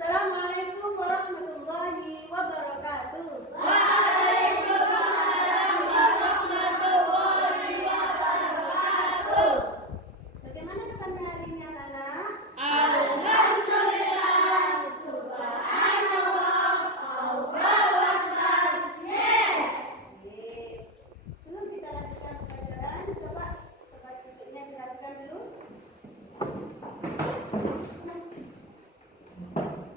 Assalamualaikum warahmatullahi wabarakatuh. Waalaikumsalam warahmatullahi wabarakatuh. Bagaimana kabarnya hari ini anak-anak? Alhamdulillah, subhanallah, Allahu Akbar. Yes. Sebelum kita lanjutkan pelajaran, coba bentuknya diperhatikan dulu.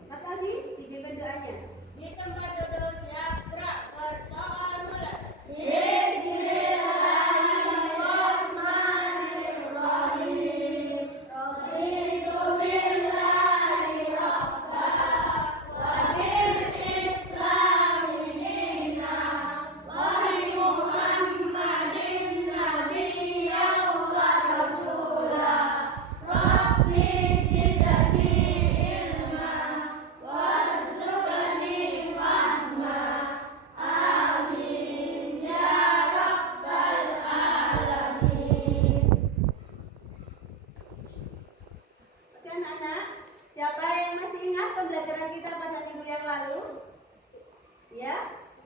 Mas Aldi, dipimpin doanya. Di tempat duduk siap gerak, berdoa mulai. Bismillahirrahmanirrahim. Raditu billahi rabba wa bil islami dina wa bi Muhammadin nabiyyan wa rasula. Rabbi zidni ilma warzuqni fahma. Amin ya rabbal alamin. Oke anak-anak, siapa yang masih ingat pembelajaran kita pada minggu yang lalu? Ya?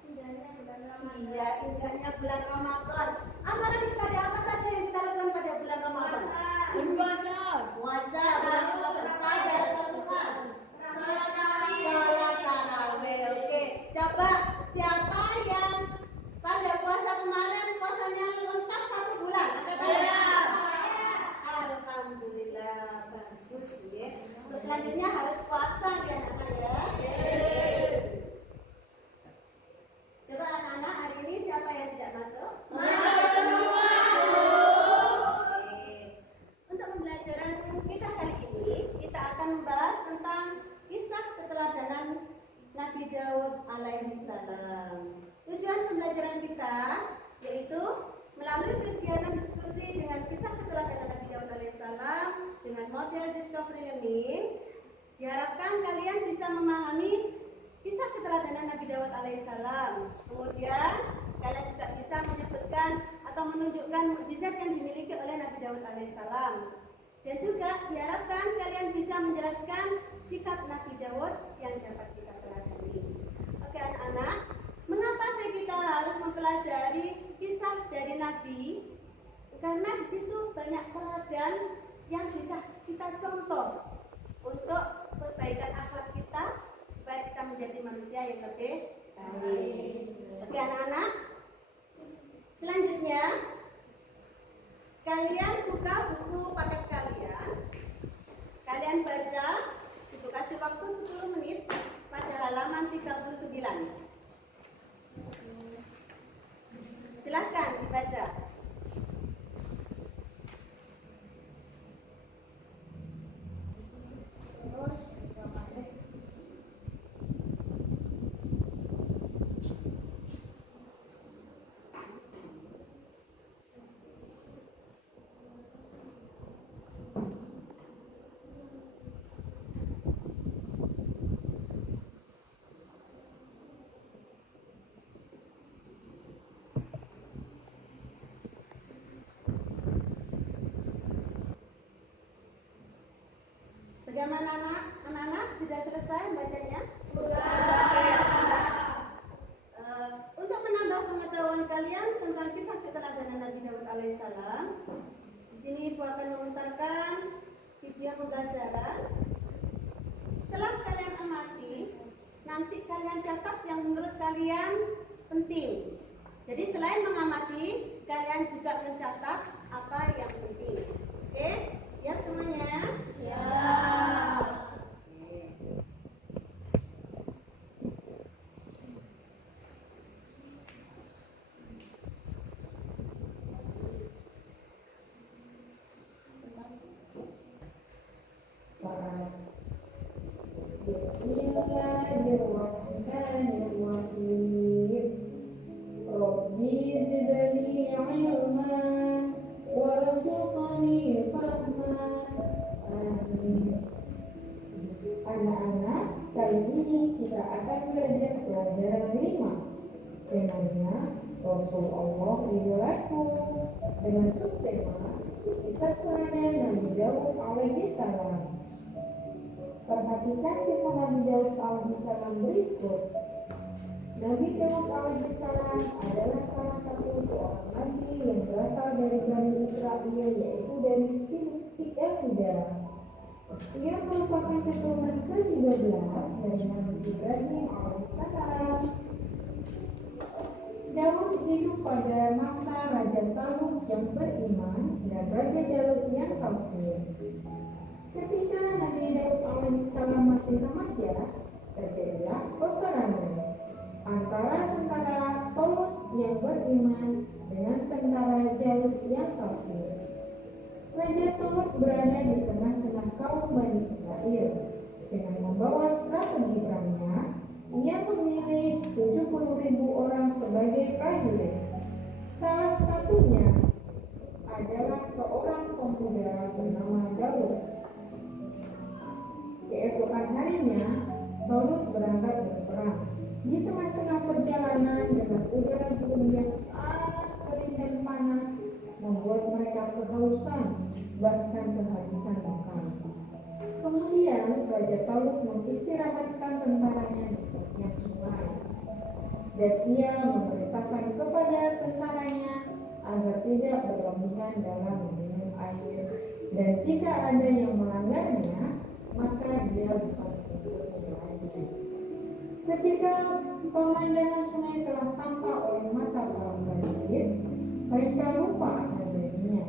Iya, indahnya bulan Ramadan. Amalan ibadah apa saja yang kita lakukan pada bulan Ramadan? Berpuasa. Puasa, bulan Ramadan. Pada satukan. Salat tarawih. Oke, coba siapa yang pada puasa kemarin puasanya lengkap 1 bulan? Angkat tangan. Alhamdulillah, bagus ya. Untuk selanjutnya harus puasa ya anak-anak ya. Coba anak-anak hari ini siapa yang tidak masuk? Oke. Untuk pembelajaran kita kali ini, kita akan membahas tentang kisah keteladanan Nabi Daud alaihi salam. Tujuan pembelajaran kita yaitu melalui kegiatan diskusi dengan kisah keteladanan Nabi Daud alaihi salam dengan model discovery learning, diharapkan kalian bisa memahami kisah keteladanan Nabi Daud alaihissalam. Kemudian kalian juga bisa menyebutkan atau menunjukkan mukjizat yang dimiliki oleh Nabi Daud alaihissalam. Dan juga diharapkan kalian bisa menjelaskan sikap Nabi Daud yang dapat kita pelajari. Oke anak-anak, mengapa sih kita harus mempelajari kisah dari Nabi? Karena di situ banyak teladan yang bisa kita contoh untuk perbaikan akhlak kita supaya kita menjadi manusia yang lebih baik. Oke anak-anak, selanjutnya kalian buka buku paket kalian. Kalian baca, ibu kasih waktu 10 menit pada halaman 39. Silahkan dibaca. Bagaimana anak-anak sudah selesai bacanya? Untuk menambah pengetahuan kalian tentang kisah keteladanan Nabi Daud alaihissalam, di sini Ibu akan memutarkan video pembelajaran. Setelah kalian amati, nanti kalian catat yang menurut kalian penting. Jadi selain mengamati, kalian juga mencatat apa yang penting. Oke, siap semuanya? Siap. Bismillahirrahmanirrahim. Rabbi zidni ilma warzuqni fahma. Amin. Anak-anak, kali ini kita akan belajar pelajaran 5. Temanya Rasulullah Ridhoanku, dengan subtema kisah teladan Nabi Daud alaihi salam. Perhatikan kisah Nabi Daud alaihissalam berikut. Nabi Daud alaihissalam adalah salah satu seorang nabi yang berasal dari Bani Israel, yaitu dari tiga Yehuda. Ia merupakan keturunan ke-13 dari Nabi Ibrahim alaihissalam. Daud hidup pada masa Raja Talut yang beriman dan Raja Jalut yang kafir. Ketika Nabi Daud alaihissalam masih remaja, terjadilah peperangan antara tentara Talut yang beriman dengan tentara Jalut yang kafir. Raja Talut berada di tengah-tengah kaum Bani Israel. Dengan membawa strategi perangnya, ia memilih 70.000 orang sebagai prajurit. Salah satunya adalah seorang pemuda bernama Daud. Keesokan harinya, Talut berangkat berperang. Di tengah-tengah perjalanan dengan udara dingin yang sangat kering dan panas, membuat mereka kehausan, bahkan kehabisan makan. Kemudian Raja Talut mengistirahatkan tentaranya di tepian sungai, dan ia memerintahkan kepada tentaranya agar tidak berlebihan dalam meminum air, dan jika ada yang melanggarnya, maka dia bukan untuknya lagi. Ketika pemandangan sungai telah tampak oleh mata para prajurit, mereka lupa akan janjinya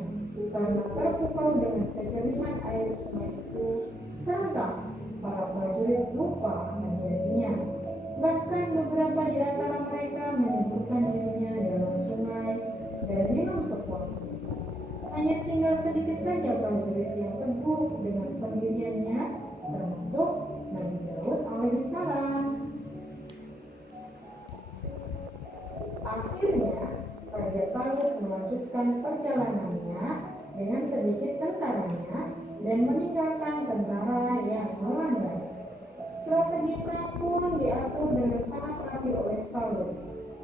karena terpukau dengan kejeriman air sungai itu, serta para prajurit lupa akan janjinya. Bahkan beberapa di antara mereka menyebutkan dirinya dalam sungai dan minum sepuasnya. Hanya tinggal sedikit saja prajurit yang teguh dengan pendiriannya, termasuk Nabi Daud alaihissalam. Akhirnya, Raja Talut melanjutkan perjalanannya dengan sedikit tentaranya dan meninggalkan tentara yang melanggar. Strategi perang pun diatur dengan sangat rapi oleh Talut.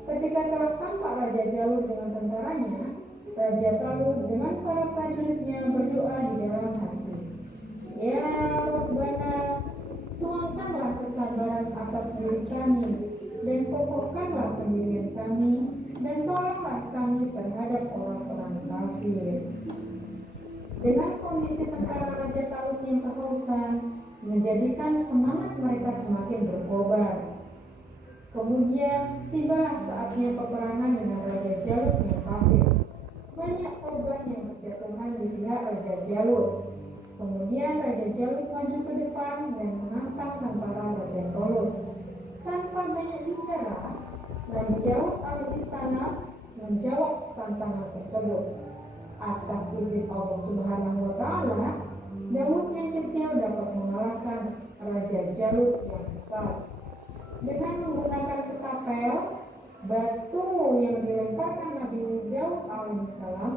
Ketika telah tampak Raja Jalut dengan tentaranya, Raja Talut dengan para prajuritnya berdoa di dalam hati. Ya Rabbana, tuangkanlah kesabaran atas diri kami dan kokohkanlah pendirian kami, dan tolonglah kami terhadap orang-orang kafir. Dengan kondisi tentara Raja Talut yang kehausan menjadikan semangat mereka semakin berkobar. Kemudian tibalah saatnya peperangan dengan Raja Jalut yang kafir. Banyak korban yang berjatuhan di pihak Raja Jalut. Kemudian Raja Jalut maju ke depan dan menantang tentara Raja Talut. Tanpa banyak bicara, Nabi Daud alaihissalam menjawab tantangan tersebut. Atas izin Allah Subhanahu wa Ta'ala, Daud yang kecil dapat mengalahkan Raja Jalut yang besar. Dengan menggunakan ketapel, batu yang dilemparkan Nabi Daud alaihissalam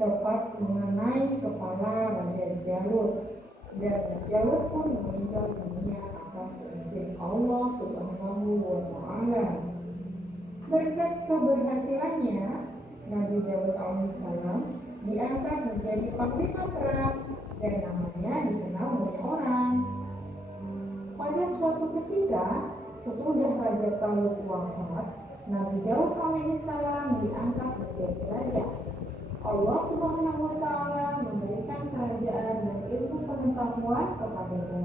tepat mengenai kepala Raja Jalut, dan Jalut pun meninggal dunia atas izin Allah Subhanahu wa Ta'ala. Berkat keberhasilannya, Nabi Daud alaihissalam diangkat menjadi panglima perang dan namanya dikenal banyak orang. Pada suatu ketika, sesudah Raja Talut wafat, Nabi Daud alaihissalam diangkat menjadi raja. Allah Subhanahu wa Ta'ala memberikan kerajaan dan ilmu pengetahuan kepadanya.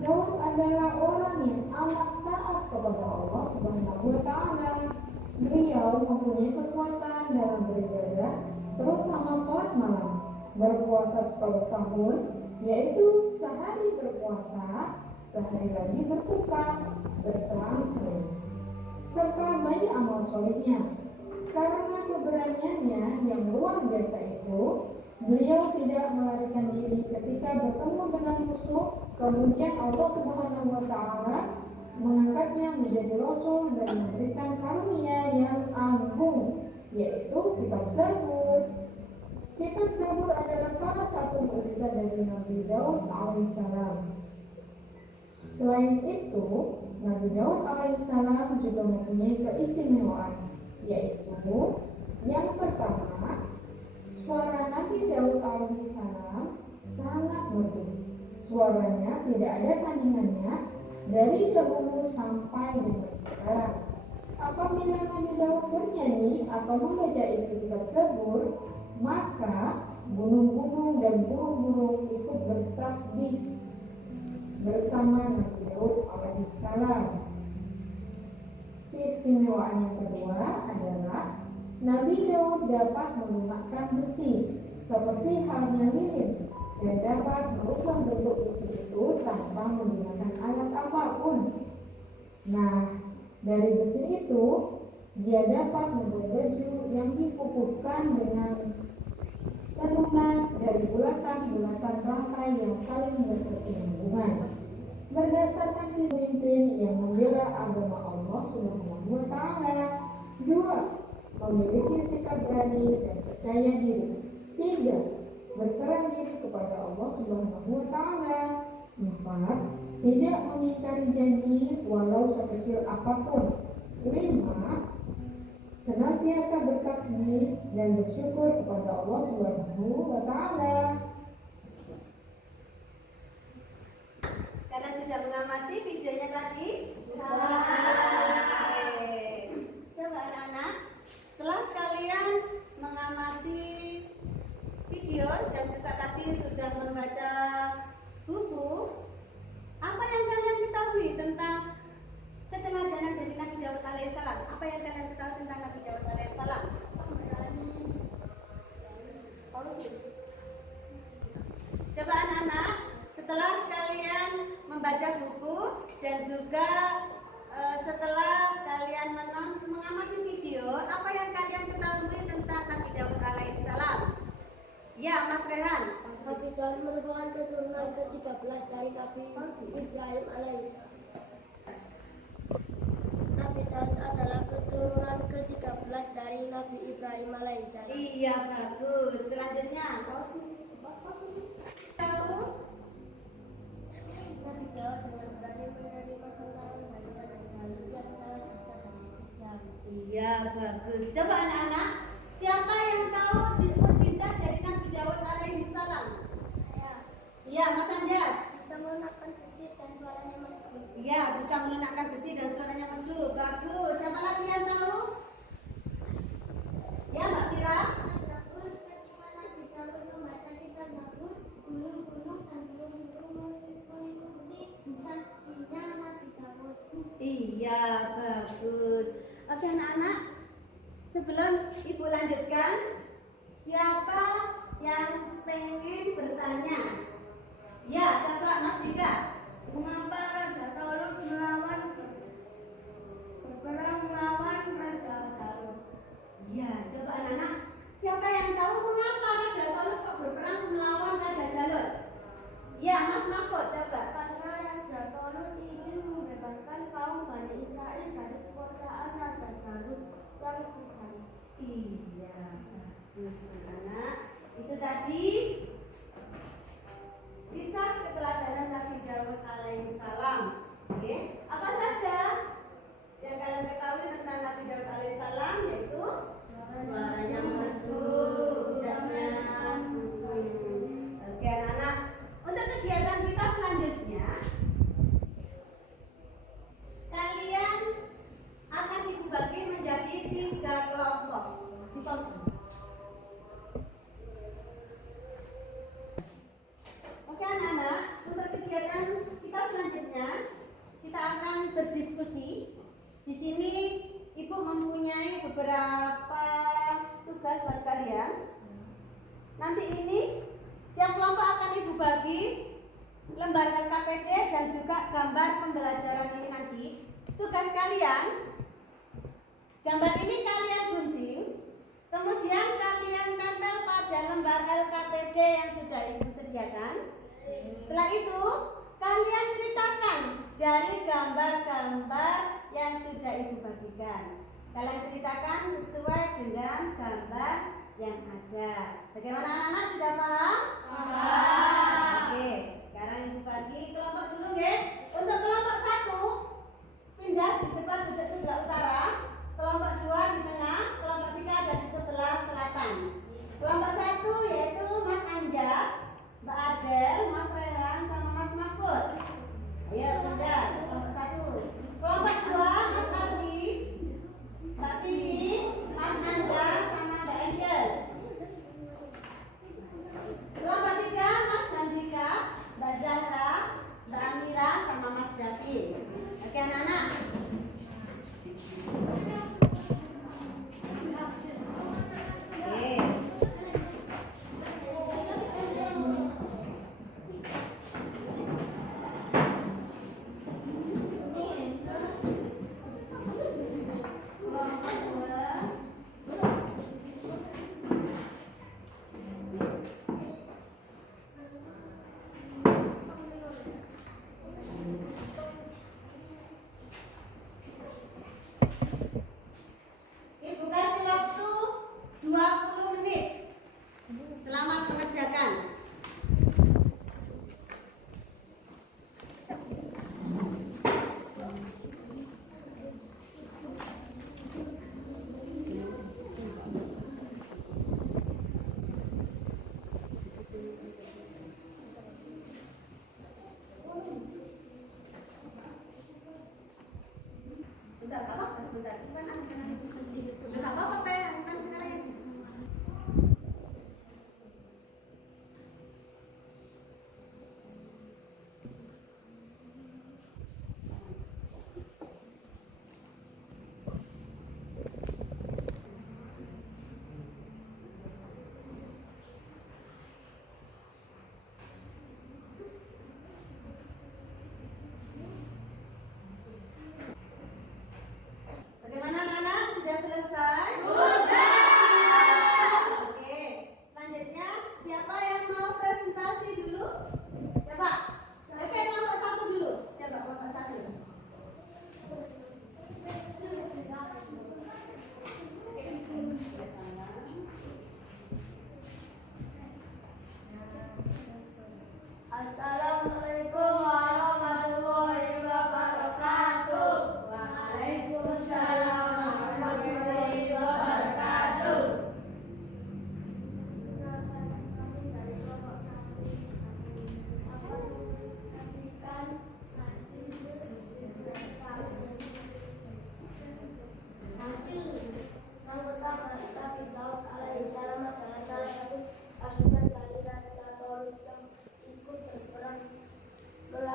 Daud adalah orang yang amat taat kepada Allah Subhanahu wa Ta'ala. Beliau mempunyai kekuatan dalam beribadah, terutama sholat malam, berpuasa 10 tahun, yaitu sehari berpuasa, sehari lagi berbuka, berselang-seling, serta banyak amal solehnya. Karena keberaniannya yang luar biasa itu, beliau tidak melarikan diri ketika bertemu dengan musuh. Kemudian Allah Subhanahu wa Ta'ala mengangkatnya menjadi rasul dan memberikan karunia yang agung, yaitu kitab Zabur. Kitab Zabur adalah salah satu mukjizat dari Nabi Daud alaihissalam. Selain itu, Nabi Daud alaihissalam juga mempunyai keistimewaan, yaitu yang pertama, suara Nabi Daud alaihissalam sangat merdu. Suaranya tidak ada tandingannya dari dahulu sampai dengan sekarang. Apabila Nabi Daud bernyanyi atau membaca isi tersebut, maka gunung-gunung dan burung-burung ikut bertasbih bersama Nabi Daud alaihissalam. Keistimewaan yang kedua adalah Nabi Daud dapat menggunakan besi seperti halnya lilin dan dapat merubah bentuk besi itu tanpa menggunakan alat apapun. Nah, dari besi itu dia dapat membuat baju yang dipupukkan dengan tenunan dari bulatan-bulatan rangkai yang saling berkesinambungan. Berdasarkan pemimpin yang membela agama Allah Subhanahu wa Ta'ala. 2. Memiliki sikap berani dan percaya diri. 3. Berserah diri kepada Allah Subhanahu wa Ta'ala. 4. Tidak mengingkari janji walau sekecil apapun. 5. Senantiasa bertakbir dan bersyukur kepada Allah Subhanahu wa Ta'ala. Kalian sudah mengamati videonya tadi? Oke. Coba anak-anak, setelah kalian mengamati video dan juga tadi sudah membaca buku, apa yang kalian ketahui tentang keteladanan dari Nabi Daud alaihissalam? Apa yang kalian ketahui tentang Nabi Daud alaihissalam? Coba anak-anak, setelah kalian membaca buku dan juga setelah kalian mengamati video, apa yang kalian ketahui tentang Nabi Daud alaihissalam? Ya, Mas Rehan. Nabi Daud merupakan keturunan ke-13 dari Nabi Ibrahim alaihissalam. Nabi Daud adalah keturunan ke-13 dari Nabi Ibrahim alaihissalam. Iya, bagus. Selanjutnya, tahu? Nabi Daud dengan berani menerima tantangan dari Raja Jalut yang sangat besar dan kejam. Iya, bagus. Coba anak-anak, siapa yang tahu mukjizat dari Nabi Daud alaihissalam? Iya, Mas Anjas. Bisa melunakkan besi dan suaranya merdu. Iya, bisa melunakkan besi dan suaranya merdu. Bagus. Siapa lagi yang tahu? Ya, Mbak Kira. Ketika Nabi Daud membaca kitab Zabur, gunung-gunung dan burung-burung mengikuti tasbihnya Nabi Daud. Iya, bagus. Oke anak-anak, sebelum Ibu lanjutkan, siapa yang pengen bertanya? Ya, coba Mas Dika. Mengapa Raja Talut berperang melawan Raja Jalut? Ya, coba anak-anak, siapa yang tahu mengapa Raja Talut kok berperang melawan Raja Jalut? Ya, Mas Mahfud, coba. Karena Raja Talut ingin membebaskan kaum Bani Israel dari kekuasaan Raja Jalut yang kejam. Iya, bagus anak-anak. Itu tadi kisah keteladanan Nabi Daud alaihissalam. Oke, apa saja yang kalian ketahui tentang Nabi Daud alaihissalam? Yaitu suaranya merdu, mukjizatnya. Oke anak-anak, untuk kegiatan kita selanjutnya, kalian akan dibagi menjadi 3 kelompok. Di pause. Oke anak-anak, untuk kegiatan kita selanjutnya kita akan berdiskusi. Di sini Ibu mempunyai beberapa tugas buat kalian. Nanti ini tiap kelompok akan Ibu bagi lembar LKPD dan juga gambar pembelajaran ini nanti. Tugas kalian, gambar ini kalian gunting, kemudian kalian tempel pada lembar LKPD yang sudah Ibu sediakan. Setelah itu, kalian ceritakan dari gambar-gambar yang sudah Ibu bagikan. Kalian ceritakan sesuai dengan gambar yang ada. Bagaimana anak-anak, sudah paham? Paham. Oke, sekarang Ibu bagi kelompok dulu ya. Untuk kelompok 1 pindah di depan duduk sebelah utara, kelompok 2 di tengah, kelompok 3 ada di sebelah selatan. Kelompok 1 yaitu Mas Anjas, Mbak Adel, Mas Rehan, sama Mas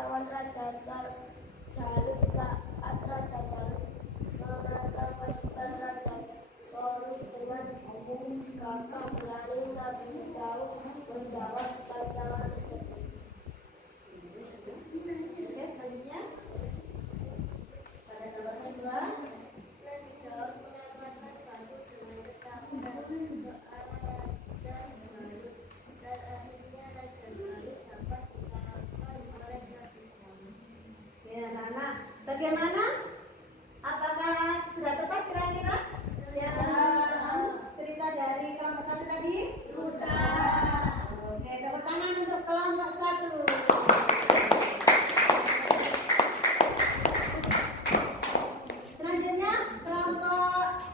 melawan Raja Jalut saat Raja Jalut menantang pasukan Raja Tolut dengan umum gagah berani. Nabi Daud menjawab tantangan tersebut. Oke, selanjutnya pada nomor kedua. Nabi Daud menyelamatkan batu dengan ketakutan ke arah Raja Jalut, dan akhirnya Raja Jalut dapat dikalahkan oleh Nabi Daud. Ya, anak-anak, bagaimana? Apakah sudah tepat kira-kira yang cerita dari kelompok 1 tadi? Sudah. Oke, tepuk tangan untuk kelompok 1. Selanjutnya kelompok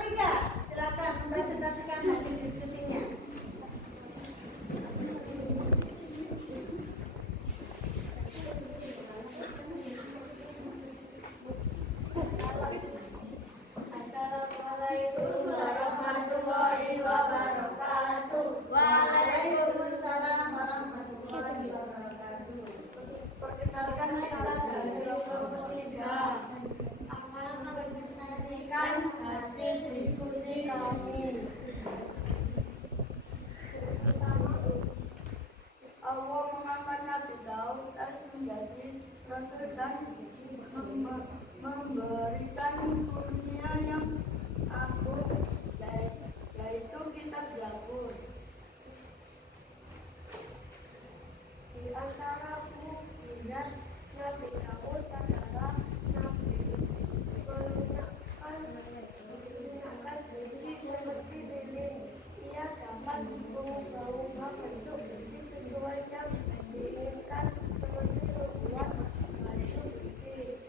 3. Silakan mempresentasikan hasil diskusinya. Assalamualaikum warahmatullahi wabarakatuh. Waalaikumsalam warahmatullahi wabarakatuh. Perkenalkan kita dari kelompok 3 akan mempresentasikan hasil diskusi kami. Allah mengangkat Nabi Daud as menjadi rasul dan memberikan dunia yang agung, yaitu kitab Zabur. Di antara mukjizat Nabi Daud adalah Nabi menggunakan besi seperti lilin. Ia dapat mengubah bentuk besi sesuai yang diinginkan, seperti membuat batu besi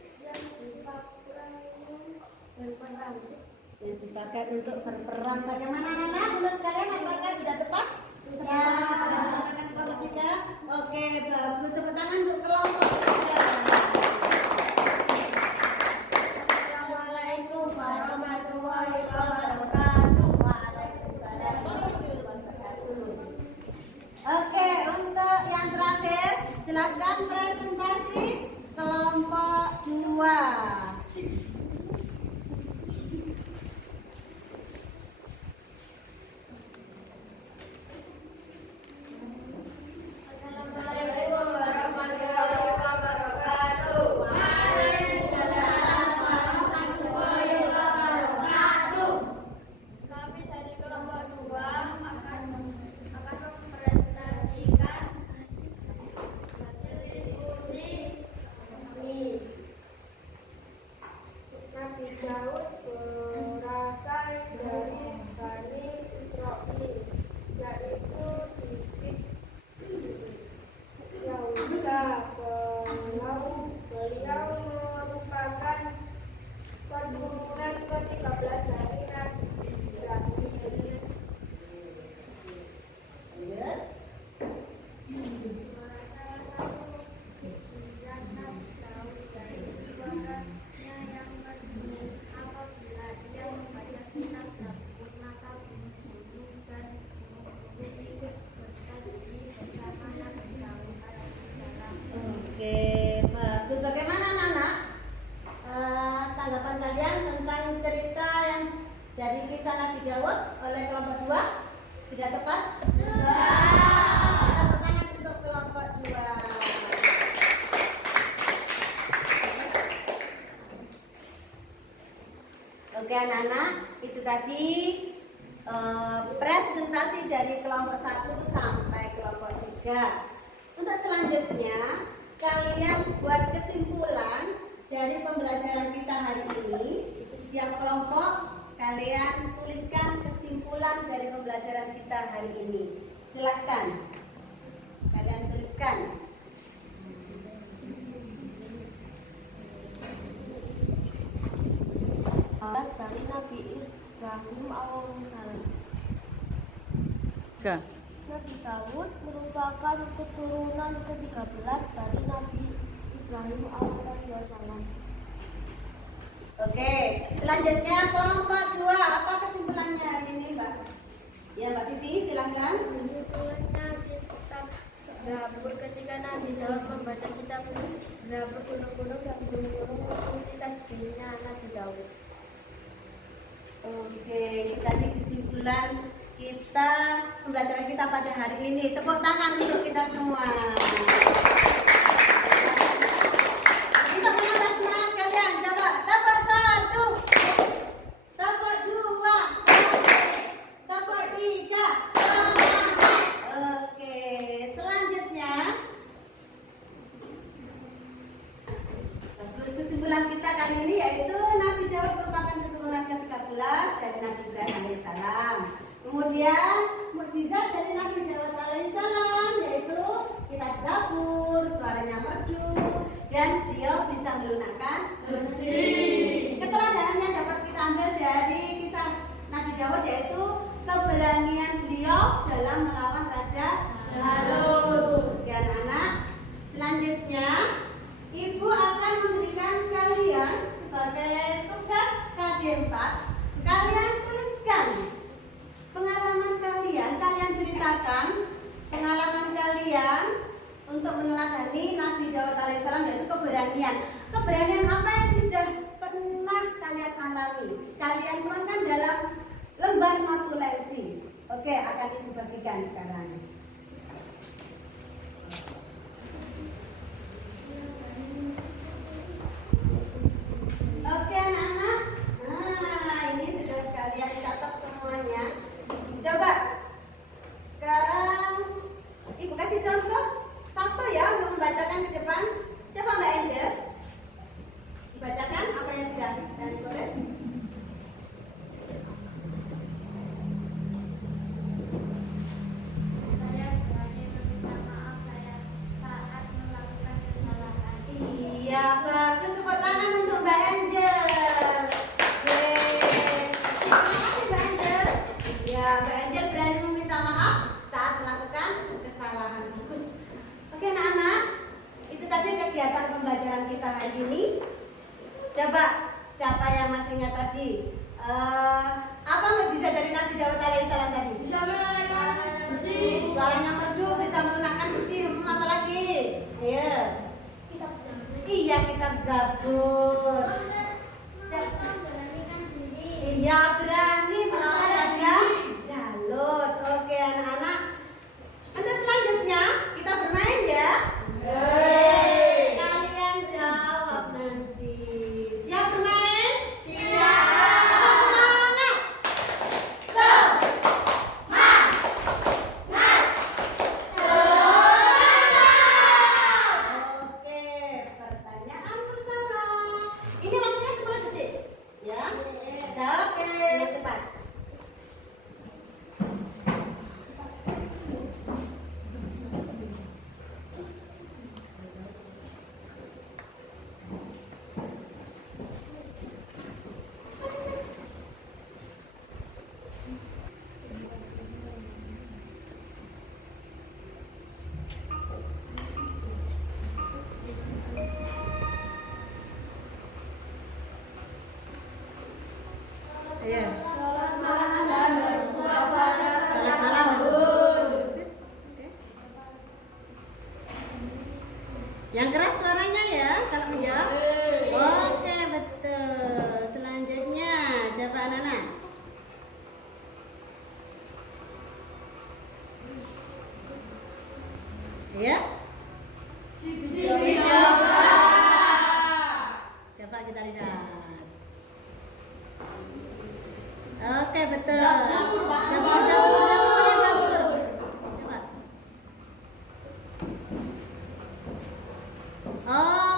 yang dipakai untuk berperang. Bagaimana anak-anak? Menurut kalian apakah sudah tepat? Ya, sudah disampaikan kelompok 3. Oke, bagus. Tepuk tangan untuk kelompok 3. Assalamualaikum warahmatullahi wabarakatuh. Waalaikumsalam warahmatullahi wabarakatuh. Oke, untuk yang terakhir, silakan presentasi kelompok 2. Assalamualaikum warahmatullahi wabarakatuh. Waalaikumsalam warahmatullahi wabarakatuh. Kami dari kelompok 2 akan mempresentasikan hasil diskusi kami. Nabi Daud berasal dari Bani Israil, yaitu Sifit Yahuda. Beliau merupakan keturunan ke-13 dari Nabi Ibrahim. Salah satu mukjizat Nabi Daud yaitu suaranya yang merdu. Apabila dia membaca kitab Zabur, maka gunung-gunung dan gunung-gunung ikut bertasbih bersama Nabi Daud alaihissalam. Oke, bagus. Bagaimana anak-anak? Tanggapan kalian tentang cerita yang dari kisah Nabi Daud oleh kelompok 2? Sudah tepat? Tepuk tangan untuk kelompok 2. Oke anak-anak, itu tadi presentasi dari kelompok 1 sampai kelompok 3. Untuk selanjutnya, kalian buat kesimpulan dari pembelajaran kita hari ini. Setiap kelompok kalian tuliskan kesimpulan dari pembelajaran kita hari ini. Silahkan kalian tuliskan. Dari Nabi Ibrahim alaihissalam. Nabi Daud merupakan keturunan ke-13 dari Nabi Ibrahim alaihissalam. Oke, selanjutnya kelompok 2. Apa kesimpulannya hari ini, Mbak? Ya, Mbak Vivi, silahkan. Kesimpulannya kitab Zabur ketika Nabi Daud membaca kitab Zabur gunung-gunung dan gunung-gunung mengikuti tasbihnya Nabi Daud. Oke, tadi kesimpulan kita pembelajaran kita pada hari ini. Tepuk tangan untuk kita semua. Untuk menambah semangat kalian, coba tepuk 1, tepuk 2, tepuk 3, semangat. Oke, selanjutnya. Bagus, kesimpulan kita kali ini yaitu Nabi Daud merupakan keturunan ke-13 dari Nabi Ibrahim alaihissalam. Kemudian mukjizat dari Nabi Daud alaihissalam yaitu kitab Zabur, suaranya merdu dan beliau bisa melunakkan besi. Keteladanan yang dapat kita ambil dari kisah Nabi Daud yaitu keberanian beliau dalam melawan Raja Jalut. Oke anak-anak, selanjutnya Ibu akan memberikan kalian sebagai tugas KD4. Kalian tuliskan pengalaman kalian, ceritakan pengalaman kalian untuk meneladani Nabi Daud alaihissalam yaitu keberanian. Keberanian apa yang sudah pernah kalian alami? Kalian tuangkan dalam lembar notulensi. Oke, akan Ibu bagikan sekarang. Oke anak-anak, nah ini sudah kalian catat semuanya. Coba sekarang Ibu kasih contoh satu ya untuk membacakan ke depan. Coba Mbak Angel dibacakan apa yang sudah kalian tulis. Saya berani meminta maaf saya saat melakukan kesalahan. Iya bagus, tepuk tangan untuk Mbak Angel. Terima kasih Mbak Angel. Ya Mbak Angel berani meminta maaf saat melakukan kesalahan. Bagus. Oke anak-anak, itu tadi kegiatan pembelajaran kita hari ini. Coba siapa yang masih ingat tadi? Apa mukjizat dari Nabi Daud alaihissalam tadi? Bisa melunakkan besi. Suaranya merdu, bisa melunakkan besi. Apa lagi? Ayo. Iya, kitab Zabur. Memberanikan diri. Iya, berani melawan Raja Jalut. Oke, anak-anak. Untuk selanjutnya kita bermain ya. Kalian jawab nanti. Siap bermain? Siap. Apa semangat? Oke, pertanyaan pertama. Ini waktunya 10 detik. Ya. Jawab dengan cepat. Iya. Selamat malam dan berpuasa. Selamat malam, Bun. Yang keras suaranya ya kalau menjawab. Oke, betul. Selanjutnya, coba anak-anak. Ya? Coba kita lihat. Oke, betul. Zabur. Coba.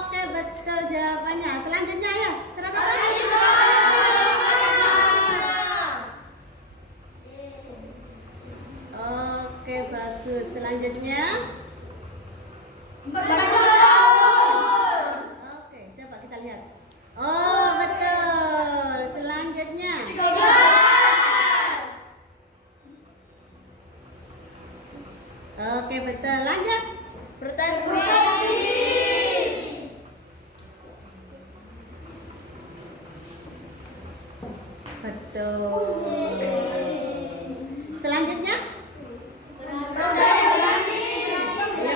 Oke, betul jawabannya. Selanjutnya ya, surat apa? Oke, bagus. Selanjutnya. Oke, coba kita lihat. Oh, betul. Selanjutnya. Oke, betul. Lanjut. Betul. Selanjutnya. Ya,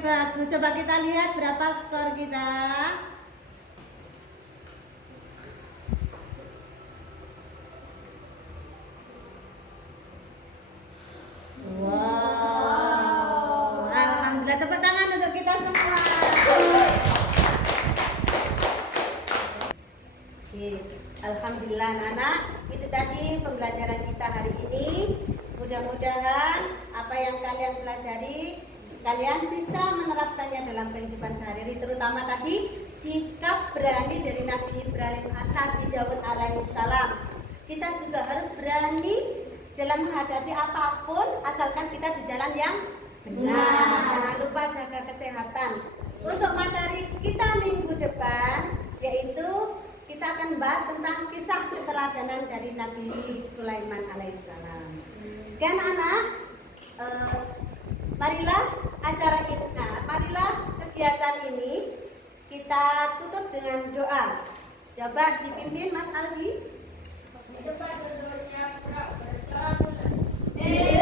bagus. Coba kita lihat berapa skor kita. Wow. Alhamdulillah, tepuk tangan untuk kita semua. Oke, alhamdulillah anak-anak, itu tadi pembelajaran kita hari ini. Mudah-mudahan apa yang kalian pelajari kalian bisa menerapkannya dalam kehidupan sehari-hari, terutama tadi sikap berani dari Nabi Ibrahim, Nabi Daud alaihissalam. Kita juga harus berani dalam menghadapi apapun asalkan kita di jalan yang benar. Jangan lupa jaga kesehatan. Untuk materi kita minggu depan yaitu kita akan membahas tentang kisah keteladanan dari Nabi Sulaiman alaihissalam. Kan anak, marilah acara ini, marilah kegiatan ini kita tutup dengan doa. Coba dipimpin Mas Aldi. Di depan kedua siap gerak bergerak mulai.